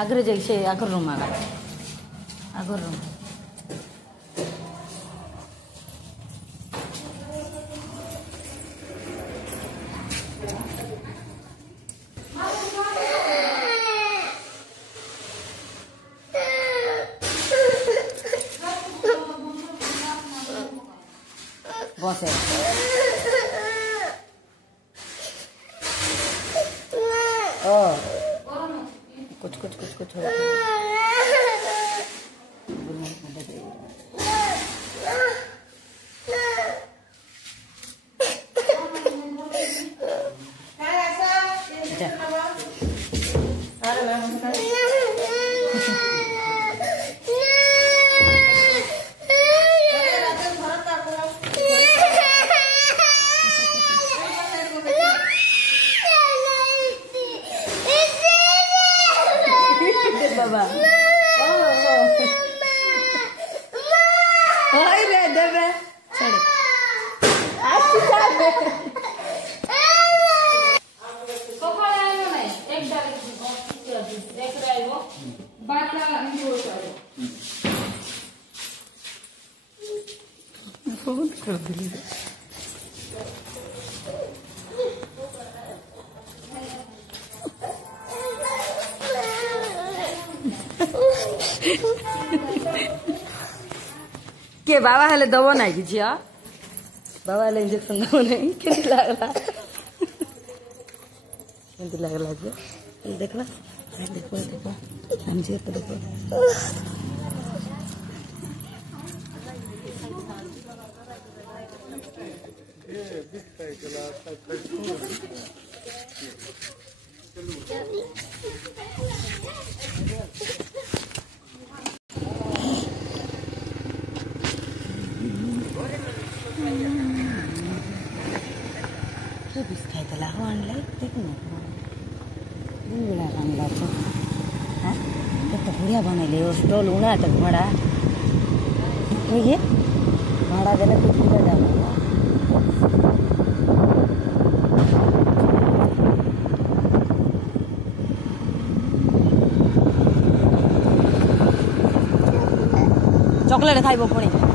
आगे जाइए Agar room Agar room बस कुछ कुछ कुछ कुछ हो बाबा ओए रे देवे छोड़ कोपड़ा आयो नहीं एक डायरेक्ट देख रहा है वो बात ना हिंदी हो जाए फोन कर दिली के बाबा हेले दबो नहीं कि झिया बाबा हेले इंजेक्शन दबो नहीं केंती लागला केंती लागला जे देखला देखो देखो हम जे तो देखो ये दिखता है चला बिस्काई लाग देखना हाँ तो बढ़िया बनैले स्टॉल उना तक भाड़ा ये भाड़ा देने कुछ चॉकलेट खाइब पुणी